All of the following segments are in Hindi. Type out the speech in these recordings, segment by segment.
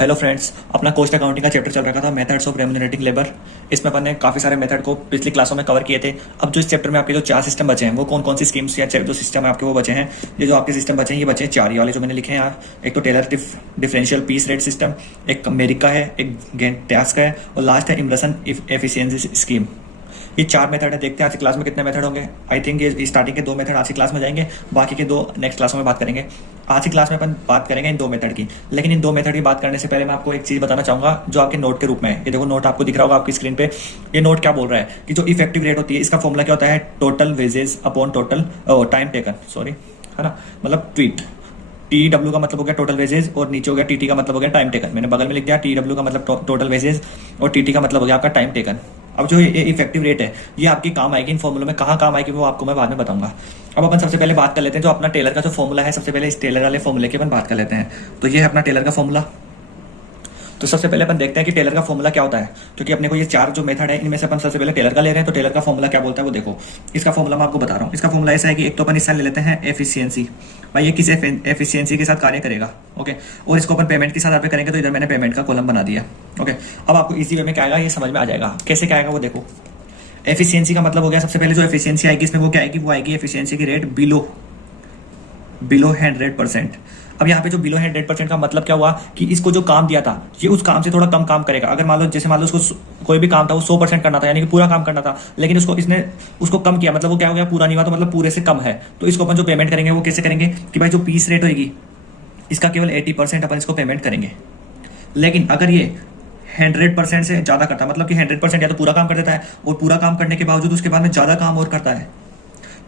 हेलो फ्रेंड्स, अपना कॉस्ट अकाउंटिंग का चैप्टर चल रहा था मेथड्स ऑफ रेम्यूनरेटिंग लेबर। इसमें अपन ने काफ़ी सारे मेथड को पिछली क्लासों में कवर किए थे। अब जो इस चैप्टर में आपके जो 4 सिस्टम बचे हैं वो कौन कौन सी स्कीम्स या जो सिस्टम है आपके वो बचे हैं। ये जो आपके सिस्टम बचे हैं ये बचे हैं 4 ये वाले जो मैंने लिखे हैं यहाँ। एक तो Taylor differential piece rate system, एक अमेरिका है, एक गेंट टास्क है और लास्ट है इमरसन एफिशिएंसी स्कीम। ये 4 मेथड है। देखते हैं आज की क्लास में कितने मेथड होंगे। आई थिंक ये स्टार्टिंग के 2 मेथड आज की क्लास में जाएंगे, बाकी के 2 नेक्स्ट क्लास में बात करेंगे। आज की क्लास में अपन बात करेंगे इन 2 मेथड की। लेकिन इन 2 मेथड की बात करने से पहले मैं आपको एक चीज़ बताना चाहूंगा जो आपके नोट के रूप में है। ये देखो नोट आपको दिख रहा होगा आपकी स्क्रीन पे। ये नोट क्या बोल रहा है कि जो इफेक्टिव रेट होती है इसका फॉर्मूला क्या होता है, total wages upon total time taken, sorry है ना, मतलब ट्वीट। टी डब्ल्यू का मतलब हो गया टोटल वेजेस और नीचे हो गया टीटी का मतलब हो गया टाइम टेकन। मैंने बगल में लिख दिया टी डब्ल्यू का मतलब टोटल वेजेस और टीटी का मतलब हो गया आपका टाइम टेकन। अब जो ये इफेक्टिव रेट है ये आपकी काम आएगी इन फॉर्मूलों में। कहाँ काम आएगी वो आपको मैं बाद में बताऊंगा। अब अपन सबसे पहले बात कर लेते हैं जो अपना टेलर का जो फॉर्मूला है। सबसे पहले इस टेलर वाले फॉर्मूले की अपन बात कर लेते हैं। तो ये है अपना टेलर का फॉर्मूला। तो सबसे पहले अपन देखते हैं कि टेलर का फॉर्मूला क्या होता है, क्योंकि अपने को ये 4 जो मेथड है इनमें से अपन सबसे पहले टेलर का ले रहे हैं। तो टेलर का फॉर्मूला क्या बोलता है वो देखो। इसका फॉर्मूला मैं आपको बता रहा हूँ। इसका फॉर्मूला ऐसा है कि एक तो अपन इससे ले लेते हैं एफिशिएंसी। भाई ये किस एफिशिएंसी के साथ कार्य करेगा, ओके। और इसको अपन पेमेंट के साथ आप करेंगे। तो इधर मैंने पेमेंट का कॉलम बना दिया, ओके। अब आपको इसी वे में क्या आएगा ये समझ में आ जाएगा। कैसे क्या आएगा वो देखो। एफिशिएंसी का मतलब हो गया सबसे पहले जो एफिशिएंसी आएगी इसमें वो क्या आएगी, वो आएगी एफिशिएंसी की रेट बिलो 100%। अब यहाँ पे जो बिलो 100% का मतलब क्या हुआ कि इसको जो काम दिया था ये उस काम से थोड़ा कम काम करेगा। अगर मान लो जैसे मान लो उसको कोई भी काम था वो 100% करना था, यानी कि पूरा काम करना था, लेकिन इसने उसको कम किया, मतलब वो क्या हो गया, पूरा नहीं हुआ, तो मतलब पूरे से कम है। तो इसको अपन जो पेमेंट करेंगे वो कैसे करेंगे कि भाई जो पीस रेट होगी इसका केवल 80% अपन इसको पेमेंट करेंगे। लेकिन अगर ये 100% से ज्यादा करता है, मतलब कि 100% या तो पूरा काम कर देता है और पूरा काम करने के बावजूद उसके बाद में ज्यादा काम और करता है,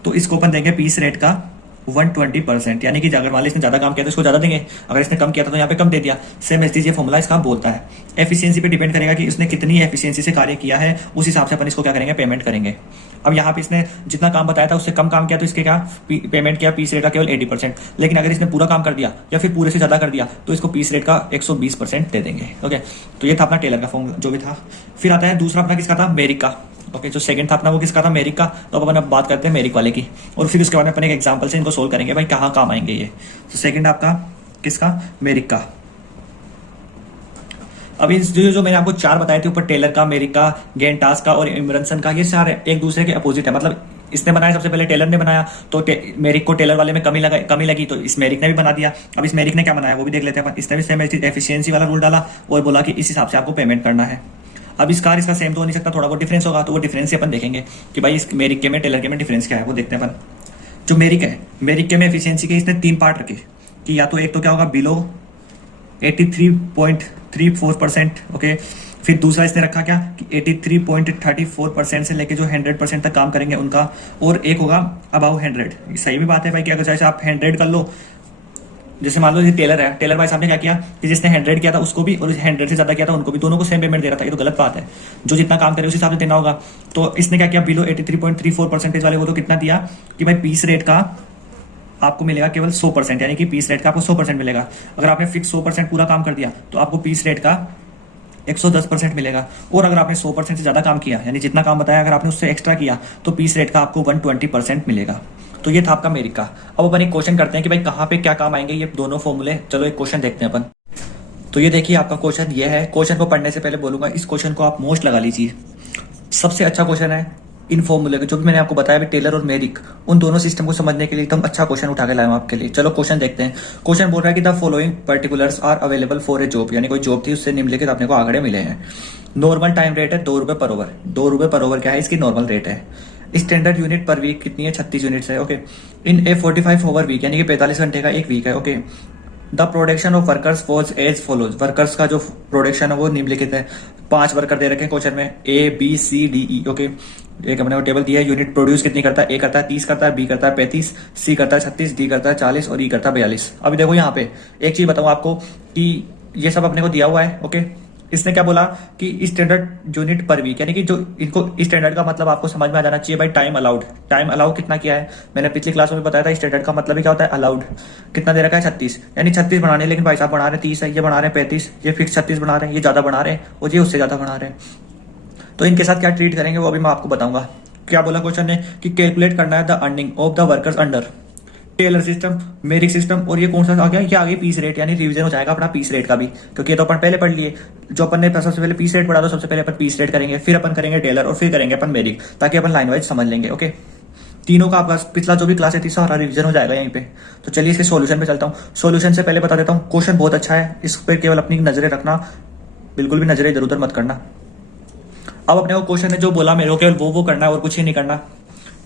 तो इसको अपन देंगे पीस रेट का 120%। यानी कि अगर मान लीजिए इसने ज्यादा काम किया तो इसको ज्यादा देंगे, अगर इसने कम किया था तो यहाँ पे कम दे दिया। सेम एज ये फॉर्मूला इसका बोलता है। एफिशिएंसी पे डिपेंड करेगा कि इसने कितनी एफिशिएंसी से कार्य किया है, उस हिसाब से अपन इसको क्या करेंगे, पेमेंट करेंगे। अब यहाँ पे इसने जितना काम बताया था उससे कम काम किया तो इसके क्या पेमेंट किया पीस रेट का केवल 80%। लेकिन अगर इसने पूरा काम कर दिया या फिर पूरे से ज्यादा कर दिया तो इसको पीस रेट का 120% दे देंगे, ओके। तो ये था अपना टेलर का फॉर्मूला जो भी था। फिर आता है दूसरा अपना किसका था, मेरिक का, ओके। जो सेकंड था अपना वो किसका था, मेरिक का। तो अब अपन अब बात करते हैं मेरिक वाले की और फिर उसके बाद में अपन एक एग्जांपल से इनको सोल्व करेंगे भाई कहाँ काम आएंगे ये। तो सेकंड आपका किसका, मेरिक का। अभी जो मैंने आपको 4 बताए थे ऊपर, टेलर का, मेरिक का, गेंट टास्क का और इमरसन का, ये सारे एक दूसरे के अपोजिट है। मतलब इसने बनाया सबसे पहले टेलर ने बनाया तो मेरिक को टेलर वाले में कमी लगी तो इस मेरिक ने भी बना दिया। अब इस मेरिक ने क्या बनाया वो भी देख लेते हैं। इसने भी सेम एफिशिएंसी वाला रूल डाला और बोला कि इस हिसाब से आपको पेमेंट करना है। अब इसका सेम तो हो नहीं सकता, थोड़ा बहुत डिफरेंस होगा। तो वो डिफरेंस से अपन देखेंगे कि भाई इस मेरिक के में टेलर के में डिफरेंस क्या है वो देखते हैं अपन। जो मेरिक है, मेरिक के में एफिशिएंसी के इसने 3 पार्ट रखे कि या तो एक तो क्या होगा बिलो 83.34%, ओके। फिर दूसरा इसने रखा क्या कि 83.34% से लेके जो 100% तक काम करेंगे उनका, और एक होगा अबाउ 100। सही भी बात है भाई कि अगर जैसे आप 100 कर लो, जैसे मान लो ये टेलर है, टेलर भाई साहब ने क्या किया कि जिसने 100 किया था उसको भी और 100 से ज्यादा किया था उनको भी, दोनों को सेम पेमेंट दे रहा था। ये तो गलत बात है। जो जितना काम करे उस हिसाब से देना होगा। तो इसने क्या किया, बिलो 83.34% वाले को तो कितना दिया कि भाई पीस रेट का आपको मिलेगा केवल 100%, यानी कि पीस रेट का आपको 100% मिलेगा। अगर आपने फिक्स 100% पूरा काम कर दिया तो आपको पीस रेट का 110% मिलेगा। और अगर आपने 100% से ज्यादा काम किया, यानी जितना काम बताया अगर आपने उससे एक्स्ट्रा किया तो पीस रेट का आपको 120% मिलेगा। तो ये था आपका मेरिक का। अब अपन एक क्वेश्चन करते हैं कि भाई कहाँ पे क्या काम आएंगे ये दोनों फॉर्मूले। चलो एक क्वेश्चन देखते हैं अपन। तो ये देखिए आपका क्वेश्चन ये है। क्वेश्चन को पढ़ने से पहले बोलूंगा इस क्वेश्चन को आप मोस्ट लगा लीजिए। सबसे अच्छा क्वेश्चन है इन फॉर्मूले का जो भी मैंने आपको बताया भी, टेलर और मेरिक, उन दोनों सिस्टम को समझने के लिए एकदम अच्छा क्वेश्चन उठा के लाया हूं आपके लिए। चलो क्वेश्चन देखते हैं। क्वेश्चन बोल रहा है कि the following particulars are available for a job, यानी कोई जॉब थी उससे निम्नलिखित अपने को आंकड़े मिले हैं। नॉर्मल टाइम रेट है 2 रुपए पर ओवर। 2 रुपए पर ओवर क्या है, इसकी नॉर्मल रेट है। स्टैंडर्ड यूनिट पर वीक कितनी है, 36 यूनिट्स है, okay. In a 45 over week, यानी कि 45 घंटे का एक वीक है, okay. The production of workers was as follows. Workers का जो प्रोडक्शन है वो निम्नलिखित है। 5 वर्कर दे रखे हैं क्वेश्चन में, A B C D E, okay. एक हमने टेबल दिया है। यूनिट प्रोड्यूस कितनी करता है, ए करता है 30 करता है, बी करता है 35, सी करता है 36, डी करता है 40 और ई करता है 42। अभी देखो यहाँ पे एक चीज बताऊं आपको कि ये सब अपने को दिया हुआ है, ओके। इसने क्या बोला कि स्टैंडर्ड यूनिट पर वीक, यानी कि जो इनको स्टैंडर्ड का मतलब आपको समझ में आ जाना चाहिए भाई। टाइम अलाउड, टाइम अलाउ कितना किया है, मैंने पिछली क्लास में बताया था। स्टैंडर्ड का मतलब क्या होता है, अलाउड। कितना दे रखा है, 36, यानी 36 बनाने, लेकिन भाई साहब बना रहे 30 है, ये बना रहे 35, ये फिक्स 36 बना रहे हैं, ये ज्यादा बना रहे हैं और ये उससे ज्यादा बना रहे हैं। तो इनके साथ क्या ट्रीट करेंगे वो अभी मैं आपको बताऊंगा। क्या बोला क्वेश्चन ने कि कैलकुलेट करना है the earning of the workers under Taylor system, Merrick system, और ये कौन सा आ गया, ये आ गई पीस रेट, यानी रिवीजन हो जाएगा अपना पीस रेट का भी, क्योंकि ये तो अपन पहले पढ़ लिए। जो अपन ने सबसे पहले पीस रेट पढ़ा, तो सबसे पहले अपन पीस रेट करेंगे, फिर अपन करेंगे टेलर, और फिर करेंगे अपन मेरिक, ताकि अपन लाइन वाइज समझ लेंगे। ओके, तीनों का आपका पिछला जो भी क्लास है सारा रिवीजन हो जाएगा यहीं पे। तो चलिए इसके सॉल्यूशन पे चलता हूँ। सॉल्यूशन से पहले बता देता हूँ, क्वेश्चन बहुत अच्छा है, इस पर केवल अपनी नजरें रखना, बिल्कुल भी नजरें इधर उधर मत करना। अब अपने को क्वेश्चन ने जो बोला मेरे को केवल वो करना है और कुछ ही नहीं करना।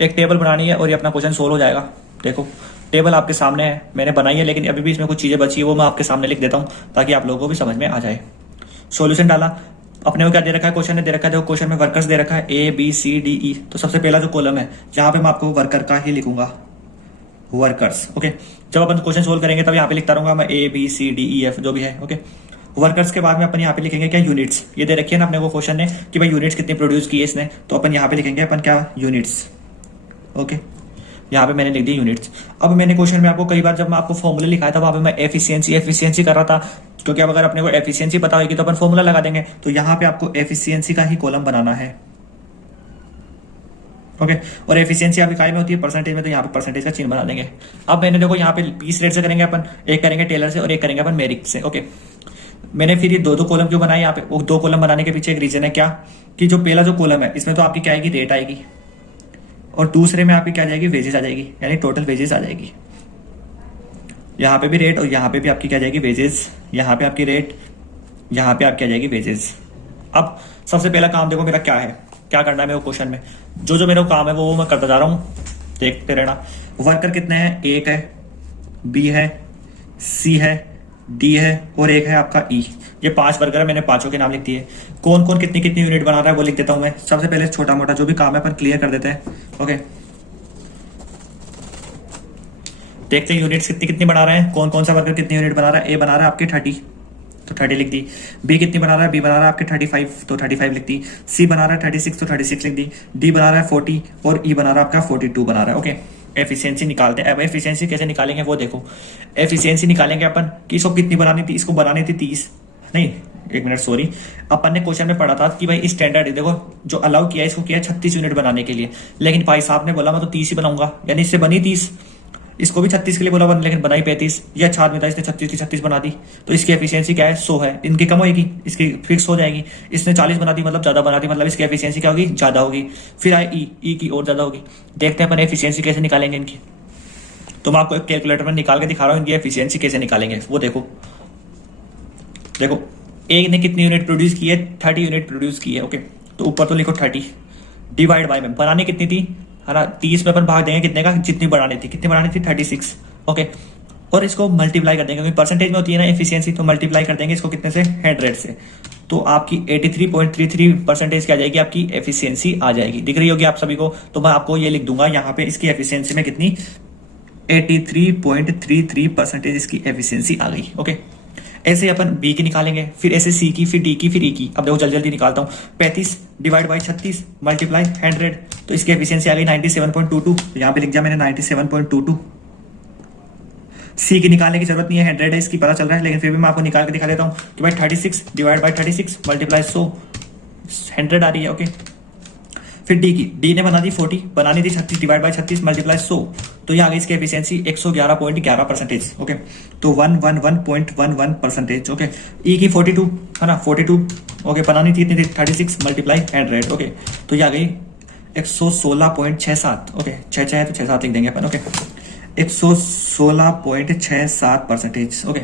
एक टेबल बनानी है और ये अपना क्वेश्चन सोल्व हो जाएगा। देखो टेबल आपके सामने है, मैंने बनाई है, लेकिन अभी भी इसमें कुछ चीजें बची है, वो मैं आपके सामने लिख देता हूँ ताकि आप लोगों को भी समझ में आ जाए। सॉल्यूशन डाला, अपने को क्या दे रखा है, क्वेश्चन ने दे रखा है, देखो क्वेश्चन में वर्कर्स दे रखा है ABCDE। तो सबसे पहला जो कॉलम है जहां पे मैं आपको वर्कर का ही लिखूंगा, वर्कर्स। ओके, जब अपन क्वेश्चन सोल्व करेंगे तब यहाँ पे लिखता रहूंगा मैं ABCDEF जो भी है। ओके, वर्कर्स के बाद में अपन यहाँ पे लिखेंगे क्या, यूनिट्स। ये दे रखी है ना अपने को क्वेश्चन ने कि भाई यूनिट्स कितनी प्रोड्यूस की है इसने, तो अपन यहाँ पे लिखेंगे अपन क्या, यूनिट्स। ओके, यहाँ पे मैंने लिख दी यूनिट्स। अब मैंने क्वेश्चन में आपको कई बार जब मैं आपको फॉर्मूला लिखाया था वहां पे मैं एफिशिएंसी कर रहा था, क्योंकि अब अगर अपने को एफिशिएंसी पता होगी तो अपन फॉर्मूला लगा देंगे। तो यहाँ पे आपको एफिशिएंसी का ही कॉलम बनाना है। ओके, और एफिशिएंसी आपकी काय में होती है, परसेंटेज में, तो यहाँ पे परसेंटेज का चिन्ह बना देंगे। अब मैंने देखो यहाँ पे पीस रेट से करेंगे अपन, एक करेंगे टेलर से और एक करेंगे अपन मेरिक से। ओके, मैंने फिर ये दो कॉलम क्यों बनाए यहाँ पे, वो दो कॉलम बनाने के पीछे एक रीजन है क्या, कि जो पहला जो कॉलम है इसमें तो आपकी क्या आएगी, रेट आएगी, और दूसरे में आपकी क्या आ जाएगी, वेजेस आ जाएगी, यानी टोटल वेजेस आ जाएगी। यहाँ पे भी रेट और यहाँ पे भी आपकी क्या जाएगी, वेजेस। यहाँ पे आपकी रेट, यहाँ पे आपकी आ जाएगी वेजेस। अब सबसे पहला काम देखो मेरा क्या है, क्या करना है मेरे को क्वेश्चन में, जो मेरा काम है वो मैं करता जा रहा हूँ, देखते रहना। वर्कर कितने हैं, एक है, बी है, सी है, डी है, और एक है आपका ई। ये 5 वर्कर है, मैंने पांचों के नाम लिख दिए। कौन कौन कितनी कितनी यूनिट बना रहा है वो लिख देता हूं मैं। सबसे पहले छोटा मोटा जो भी काम है अपन क्लियर कर देते हैं। ओके, देखते हैं यूनिट्स कितनी कितनी बना रहे हैं, कौन कौन सा वर्कर कितनी यूनिट बना रहा है। ए बना रहा है आपके 30, तो 30 लिख दी। बी कितनी बना रहा है, बी बना रहा है आपके 35, तो 35 लिख दी। सी बना रहा है 36, तो 36 लिख दी। डी बना रहा है 40 और ई बना रहा है आपका 42 बना रहा है। ओके, एफिशिएंसी निकालते हैं। अब एफिशिएंसी कैसे निकालेंगे वो देखो। एफिशिएंसी निकालेंगे अपन कि इसको कितनी बनानी थी, इसको बनानी थी 30, नहीं एक मिनट सॉरी, अपन ने क्वेश्चन में पढ़ा था कि भाई स्टैंडर्ड देखो जो अलाउ किया है इसको किया 36 यूनिट बनाने के लिए, लेकिन भाई साहब ने बोला मैं तो 30 ही बनाऊंगा, यानी इससे बनी 30, इसको भी 36 के लिए बोला लेकिन बनाई 35। ये अच्छा आदमी था, इसने 36 की 36 बना दी, तो इसकी एफिशिएंसी क्या है, 100 है। इनकी कम होगी, इसकी फिक्स हो जाएगी। इसने 40 बना दी मतलब ज्यादा बना दी, मतलब इसकी एफिशिएंसी क्या होगी, ज्यादा होगी। फिर आए ई की और ज्यादा होगी। देखते हैं अपन एफिशिएंसी कैसे निकालेंगे इनकी। तो मैं आपको एक कैलकुलेटर में निकाल के दिखा रहा हूँ इनकी एफिशिएंसी कैसे निकालेंगे वो देखो। देखो एक ने कितनी यूनिट प्रोड्यूस की है, 30 यूनिट प्रोड्यूस की है। ओके, तो ऊपर तो लिखो 30 डिवाइड बाय में बनानी कितनी थी, है ना, 30 में अपन भाग देंगे कितने का, जितनी बढ़ानी थी, कितनी बढ़ानी थी 36। ओके, और इसको मल्टीप्लाई कर देंगे, क्योंकि परसेंटेज में होती है ना एफिशिएंसी, तो मल्टीप्लाई कर देंगे इसको कितने से, 100 से। तो आपकी 83.33% क्या आ जाएगी, आपकी एफिशिएंसी आ जाएगी। दिख रही होगी आप सभी को। तो मैं आपको ये लिख दूंगा यहाँ पे, इसकी एफिशिएंसी में कितनी, 83.33% इसकी एफिशिएंसी आ गई। ओके, ऐसे अपन बी की निकालेंगे, फिर ऐसे सी की, फिर डी की, फिर ई की। अब देखो जल्दी जल्दी निकालता हूँ। 35 डिवाइड बाई 36 मल्टीप्लाई 100, तो इसकी एफिशिएंसी आ गई 97.22। यहाँ पे लिख दिया मैंने 97.22। सी की निकालने की जरूरत नहीं है, 100 है इसकी, पता चल रहा है, लेकिन फिर भी मैं आपको निकाल के दिखा देता हूँ कि भाई 36 डिवाइड बाई 36 मल्टीप्लाई 100, 100 आ रही है। ओके, फिर डी की, डी ने बना दी 40, बनानी थी 36 डिवाइड बाई 36 मल्टीप्लाई 100, तो ये आ गई इसकी एफिशिएंसी 111.11%। ओके, तो 111.11%। ओके, ई की 42 है ना, 42। ओके, बनानी थी इतनी 36 मल्टीप्लाई 100। ओके, तो ये आ गई 116.67। ओके, 6 है तो 6 7 लिख देंगे अपन। ओके, 116.67%। ओके,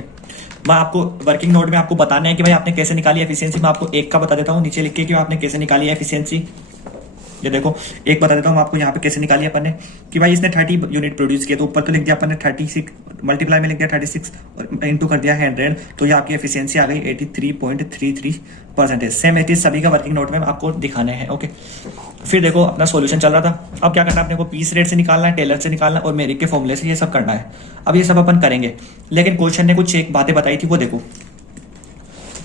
मैं आपको वर्किंग नोट में आपको बताना है कि भाई आपने कैसे निकाली एफिशिएंसी। मैं आपको एक का बता देता हूँ नीचे लिख के कि आपने कैसे निकाली एफिशिएंसी। ये देखो एक बता देता हूँ आपको यहाँ पे कैसे निकाली अपन ने, कि भाई इसने 30 यूनिट प्रोड्यूस किया, तो ऊपर तो लिख दिया अपन ने 36, मल्टीप्लाई में लिख दिया 36 और इंटू कर दिया 100, तो ये आपकी एफिशिएंसी आ गई 83.33%। सेम 80 सभी का वर्किंग नोट में आपको दिखाने हैं। ओके, फिर देखो अपना सॉल्यूशन चल रहा था। अब क्या करना है अपने को, पीस रेट से निकालना है, टेलर से निकालना है और मेरिक के फॉर्मूले से ये सब करना है। अब ये सब अपन करेंगे, लेकिन क्वेश्चन ने कुछ एक बातें बताई थी वो देखो।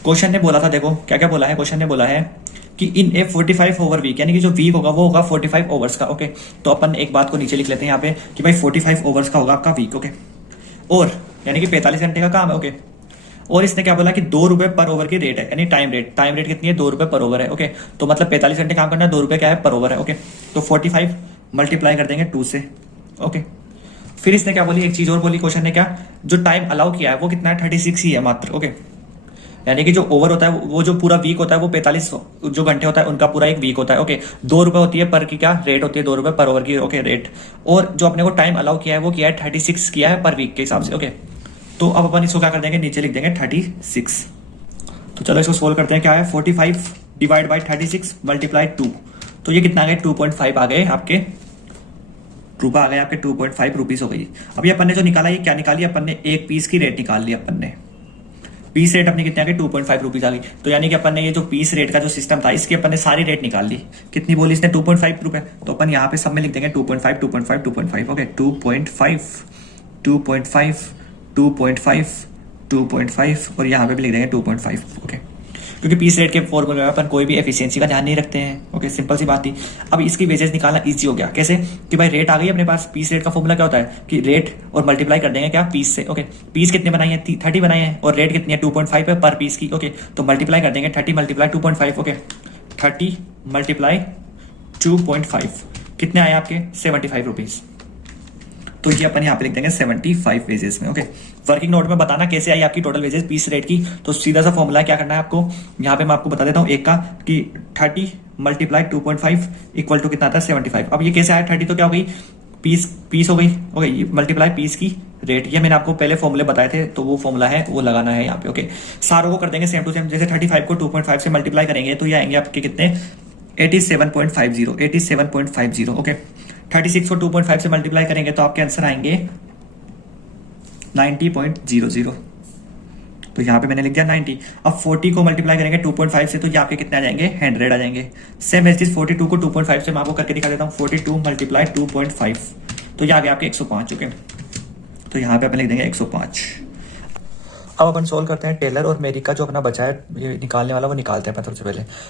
क्वेश्चन ने बोला था, देखो क्या क्या बोला है, क्वेश्चन ने बोला है कि इन ए 45 ओवर वीक, यानी कि जो वीक होगा वो होगा 45 ओवर्स का। ओके, तो अपन एक बात को नीचे लिख लेते हैं यहाँ पे कि भाई 45 ओवर्स का होगा आपका वीक। ओके, और यानी कि 45 घंटे का काम है। ओके, और इसने क्या बोला कि 2 रुपए पर ओवर की रेट है, यानी टाइम रेट। टाइम रेट कितनी है, 2 रुपए पर ओवर है। ओके, तो मतलब 45 घंटे काम करना है, 2 रुपए क्या है, पर ओवर है। ओके, तो 45 मल्टीप्लाई कर देंगे 2 से। ओके, फिर इसने क्या बोली, एक चीज और बोली क्वेश्चन ने, क्या जो टाइम अलाउ किया है वो कितना है, 36 ही है मात्र। ओके, यानी कि जो ओवर होता है वो जो पूरा वीक होता है वो 45 जो घंटे होता है उनका पूरा एक वीक होता है। ओके, 2 रुपए होती है पर की क्या रेट होती है, 2 रुपए पर ओवर की ओके रेट। और जो अपने को टाइम अलाउ किया है वो किया है 36 किया है पर वीक के हिसाब से। ओके, तो अब अपन इसको क्या कर देंगे, नीचे लिख देंगे 36। तो चलो इसको सोल्व करते हैं। क्या है, 45 डिवाइड बाई 36 मल्टीप्लाई 2, तो ये कितना आ गया, 2.5 आ गए आपके रुपये, आ गए आपके 2.5 रुपीज हो गई। अब ये अपन ने जो निकाला, ये क्या निकाली अपन ने, एक पीस की रेट निकाल ली अपन ने। पीस रेट अपनी कितने आ गई, 2.5 रुपीज आ गई। तो यानी कि अपन ने ये जो पीस रेट का जो सिस्टम था इसकी अपन ने सारी रेट निकाल ली। कितनी बोली इसने, 2.5 रुपए। तो अपन यहाँ पे सब में लिख देंगे 2.5 2.5 2.5। ओके, 2.5 2.5 2.5 2.5 और यहाँ पे भी लिख देंगे 2.5। ओके, क्योंकि पीस रेट के फॉर्मूले में अपन कोई भी एफिशिएंसी का ध्यान नहीं रखते हैं। ओके, सिंपल सी बात थी। अब इसकी वेजेस निकालना इजी हो गया। कैसे कि भाई रेट आ गई अपने पास, पीस रेट का फॉर्मूला क्या होता है कि रेट और मल्टीप्लाई कर देंगे क्या, पीस से। ओके, पीस कितने बनाई है, 30 बनाई है, और रेट कितनी है, 2.5 है पर पीस की। ओके, तो मल्टीप्लाई कर देंगे 30 मल्टीप्लाई 2.5। ओके, 30 मल्टीप्लाई 2.5 कितने आए आपके, 75 रुपीज। तो ये अपन यहाँ पे लिख देंगे 75 वेजेस में। ओके, वर्किंग नोट में बताना कैसे आई आपकी टोटल वेजेस पीस रेट की। तो सीधा सा फॉर्मूला क्या करना है आपको, यहाँ पे मैं आपको बता देता हूँ एक का, कि 30 मल्टीप्लाई 2.5 इक्वल टू कितना आता है, 75। अब ये कैसे आया, 30 तो क्या हो गई, पीस हो गई। ओके, मल्टीप्लाई पीस की रेट, ये मैंने आपको पहले फॉर्मूले बताए थे, तो वो फॉर्मूला है वो लगाना है यहाँ पे। ओके, सारों को कर देंगे सेम टू सेम। जैसे 35 को 2.5 से मल्टीप्लाई करेंगे तो ये आएंगे आपके कितने, 87.50 87.50। ओके, 36 को 2.5 से मल्टीप्लाई करेंगे तो आपके आंसर आएंगे 90.00। तो यहाँ पे मैंने लिख दिया 90। अब 40 को मल्टीप्लाई करेंगे 2.5 से तो ये आपके कितने आ जाएंगे, 100 आ जाएंगे। सेम एज 42 को 2.5 से मैं आपको करके दिखा देता हूँ, 42 मल्टीप्लाई 2.5 तो ये आ गया आपके 105। ओके, तो यहाँ पे अपन लिख देंगे 105। अब अपन सोल्व करते हैं टेलर और मेरिक का जो अपना बचा है ये निकालने वाला, वो निकालते हैं अपन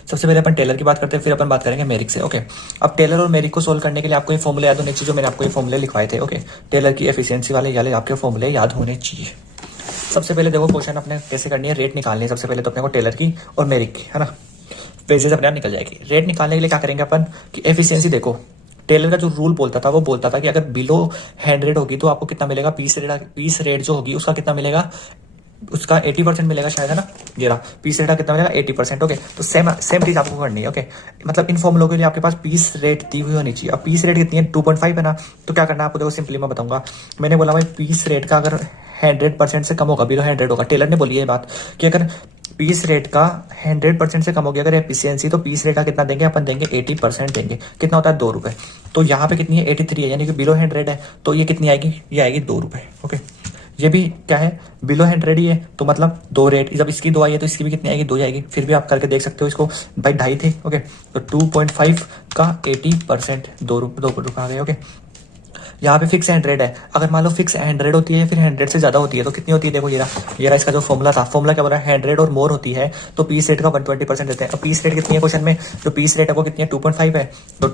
सबसे पहले अपन टेलर की बात करते हैं, फिर अपन बात करेंगे मेरिक से। ओके, अब टेलर और मेरिक को सोल्व करने के लिए आपको ये फॉर्मूले याद होने चाहिए, जो मैंने आपको ये फॉर्मूले लिखवाए थे। ओके, टेलर की एफिशिएंसी वाले आपके फॉर्मूले याद होने चाहिए। सबसे पहले देखो क्वेश्चन अपने कैसे करनी है, रेट निकालनी है। सबसे पहले तो अपने को टेलर की और मेरिक की, है ना, वेजेस अपने आप निकल जाएगी। रेट निकालने के लिए क्या करेंगे अपन कि एफिशिएंसी, देखो टेलर का जो रूल बोलता था वो बोलता था कि अगर बिलो 100 होगी तो आपको कितना मिलेगा, पीस रेट जो होगी उसका कितना मिलेगा, उसका 80% मिलेगा शायद, है ना। ये रहा पीस रेट का कितना मिलेगा, 80%। ओके, तो सेम चीज आपको करनी है। ओके, मतलब इन फॉर्मूलों के लिए आपके पास पीस रेट दी हुई होनी चाहिए। अब पीस रेट कितनी है, 2.5 है ना, तो क्या करना है आपको, देखो सिंपली मैं बताऊंगा। मैंने बोला भाई पीस रेट का अगर 100% से कम होगा, बिलो 100 होगा। टेलर ने बोली है बात कि अगर पीस रेट का 100% से कम हो गया अगर एफिशिएंसी, तो पीस रेट का कितना देंगे अपन, देंगे 80% देंगे। कितना होता है, 2 रुपए। तो यहाँ पे कितनी है, 83 है, यानी कि बिलो 100 है, तो ये कितनी आएगी, ये आएगी 2 रुपए। ओके, ये भी क्या है, बिलो 100 ही है, तो मतलब 2 रेट, जब इसकी 2 आई है तो इसकी भी कितनी आएगी, 2 आएगी। फिर भी आप करके देख सकते हो इसको, भाई 2.5 थे। ओके, तो 2.5 का 80% 2 रुपये आ गए। ओके, यहाँ पे फिक्स 100 है, अगर मान लो फिक्स 100 होती है फिर 100 से ज्यादा होती है तो कितनी होती है, देखो ये रहा इसका जो फॉर्मूला था, फॉर्मूला क्या बोल रहा है, 100 और मोर होती है तो पीस रेट का 120% देते हैं। अब पीस रेट कितनी है क्वेश्चन में, जो पीस रेट है वो कितनी है, 2.5 है, तो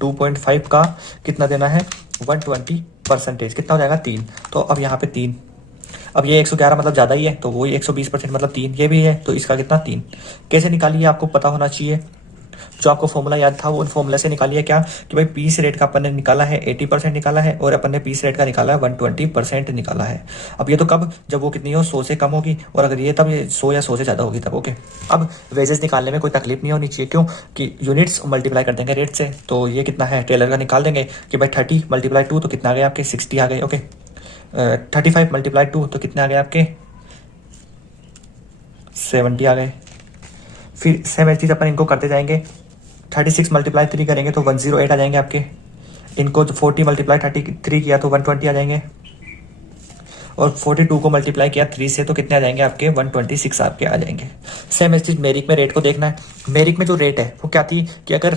2.5 का कितना देना है, 120%, कितना हो जाएगा, 3। तो अब यहाँ पे 3, अब ये 111 मतलब ज्यादा ही है, तो वही 120% मतलब 3, ये भी है, तो इसका कितना 3। कैसे निकालिए आपको पता होना चाहिए, जो आपको फॉर्मूला याद था वो उन फॉर्मूला से निकालिए। क्या कि भाई पीस रेट का अपन ने निकाला है 80% निकाला है, और अपन ने पीस रेट का निकाला है 120% निकाला है। अब ये तो कब, जब वो कितनी हो, 100 से कम होगी, और अगर ये तब 100 या 100 से ज्यादा होगी तब। ओके, अब वेजेस निकालने में कोई तकलीफ नहीं होनी चाहिए, क्यों कि यूनिट्स मल्टीप्लाई कर देंगे रेट से। तो ये कितना है, टेलर का निकाल देंगे कि भाई 30 मल्टीप्लाई 2 तो कितना आ गया आपके, 60 आ गए। ओके, 35 मल्टीप्लाई 2 तो कितने आ गए आपके, 70 आ गए। फिर सेम चीज अपन इनको करते जाएंगे, 36 मल्टीप्लाई 3 करेंगे तो 108 आ जाएंगे आपके। इनको 40 मल्टीप्लाई 33 किया तो 120 आ जाएंगे, और 42 को मल्टीप्लाई किया 3 से तो कितने आ जाएंगे आपके, 126 आपके आ जाएंगे। सेम चीज मेरिक में रेट को देखना है। मेरिक में जो रेट है वो क्या थी कि अगर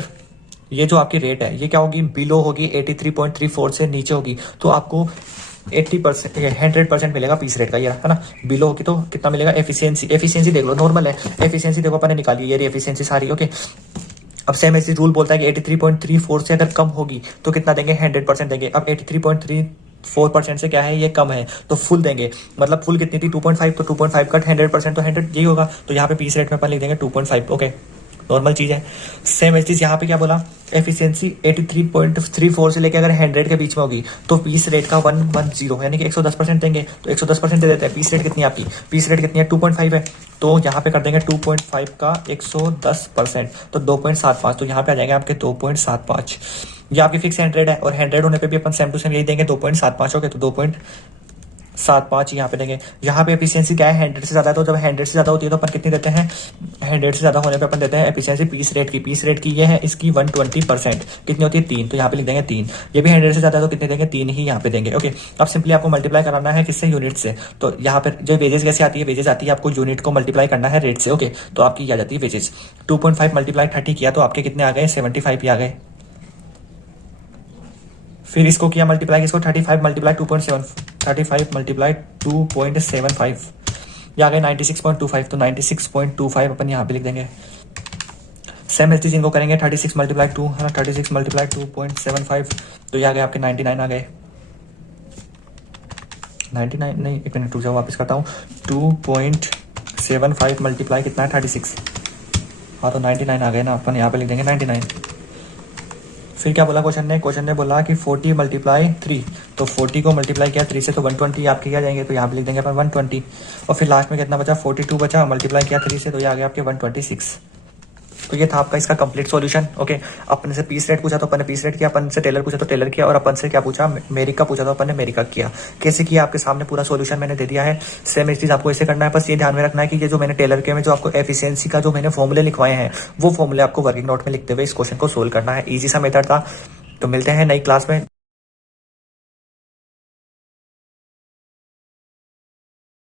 ये जो आपकी रेट है ये क्या होगी, बिलो होगी, 83.34 से नीचे होगी तो आपको 80% 100% मिलेगा पीस रेट का, ये है ना। बिलो होगी तो कितना मिलेगा, एफिशिएंसी देख लो, नॉर्मल है एफिशिएंसी, देखो अपन ने निकाली ये एफिशिएंसी सारी। ओके, अब सेम ऐसी रूल बोलता है कि 83.34 से अगर कम होगी तो कितना देंगे, 100% देंगे। अब 83.34% से क्या है, ये कम है तो फुल देंगे। मतलब फुल कितनी थी, 2.5, तो 2.5 कट 100% तो 100 यही होगा। तो यहाँ पे पीस रेट में अपन लिख देंगे 2.5। ओके, नॉर्मल चीज़ है। सेम एज चीज़ यहाँ पे क्या बोला, एफिशिएंसी 83.34 से लेके अगर 100 के बीच में होगी तो पीस रेट का 110 यानी कि 110% देंगे, तो 110% दे देते हैं। पीस रेट कितनी है आपकी, पीस रेट कितनी है 2.5 है, तो यहाँ पे कर देंगे 2.5 का 110%, तो 2.75, तो यहाँ पे आ जाएंगे आपके 2.75। ये आपकी फिक्स 100 है, और 100 होने पे भी अपन सेम टू सेम यही देंगे 2.75 हो गए, तो 2.75 यहाँ पे देंगे। यहाँ पे एफिशिएंसी क्या है, 100 से ज़्यादा है, तो जब 100 से ज़्यादा होती है तो अपन कितनी देते हैं, 100 से ज़्यादा होने पे अपन देते हैं एफिशिएंसी पीस रेट की। पीस रेट की ये है इसकी 120%, कितनी होती है 3, तो यहाँ पे लिख देंगे 3। ये भी 100 से ज़्यादा है तो कितने देंगे, 3 ही यहाँ पे देंगे। ओके, अब सिंपली आपको मल्टीप्लाई कराना है किससे, यूनिट से। तो यहाँ पे जो वेजेस कैसे आती है, वेजेस आती है आपको यूनिट को मल्टीप्लाई करना है रेट से। ओके, तो आपकी आ जाती है वेजेस। 2.5 मल्टीप्लाई 30 किया तो आपके कितने आ गए, 75 ही आ गए। फिर इसको किया मल्टीप्लाई, इसको 35 मल्टीप्लाई 2.7, 35 मल्टीप्लाई 2.75, ये आ गए 96.25, तो 96.25 अपन यहाँ पे लिख देंगे। सेम एज इनको करेंगे 36 मल्टीप्लाई 2 है ना, 36 मल्टीप्लाई 2.75, तो ये आ गए आपके 99 आ गए। 99 नहीं, एक मिनट रुक जाओ, वापस करता हूँ। 2.75 मल्टीप्लाई कितना है 36, हाँ तो 99 आ गए ना, अपन यहाँ पे लिख देंगे 99। फिर क्या बोला क्वेश्चन ने बोला कि 40 मल्टीप्लाई 3, तो 40 को मल्टीप्लाई किया 3 से तो 120 आपके क्या जाएंगे, तो यहाँ पे लिख देंगे अपन 120। और फिर लास्ट में कितना बचा, 42 बचा, मल्टीप्लाई किया 3 से तो ये आ गया आपके 126। तो ये था आपका इसका कंप्लीट सॉल्यूशन। ओके, अपन से पीस रेट पूछा तो अपन ने पीस रेट किया, अपन से टेलर पूछा तो टेलर किया, और अपन से क्या पूछा, मेरिक का पूछा तो अपन ने मेरिक का किया। कैसे किया आपके सामने पूरा सॉल्यूशन मैंने दे दिया है। सेम एक चीज़ आपको ऐसे करना है, बस ये ध्यान में रखना है कि ये जो मैंने टेलर के में जो आपको एफिशिएंसी का जो मैंने फॉर्मूले लिखवाए हैं वो फॉर्मूले आपको वर्किंग नोट में लिखते हुए इस क्वेश्चन को सोल्व करना है। ईजी सा मेथड था। तो मिलते हैं नई क्लास में।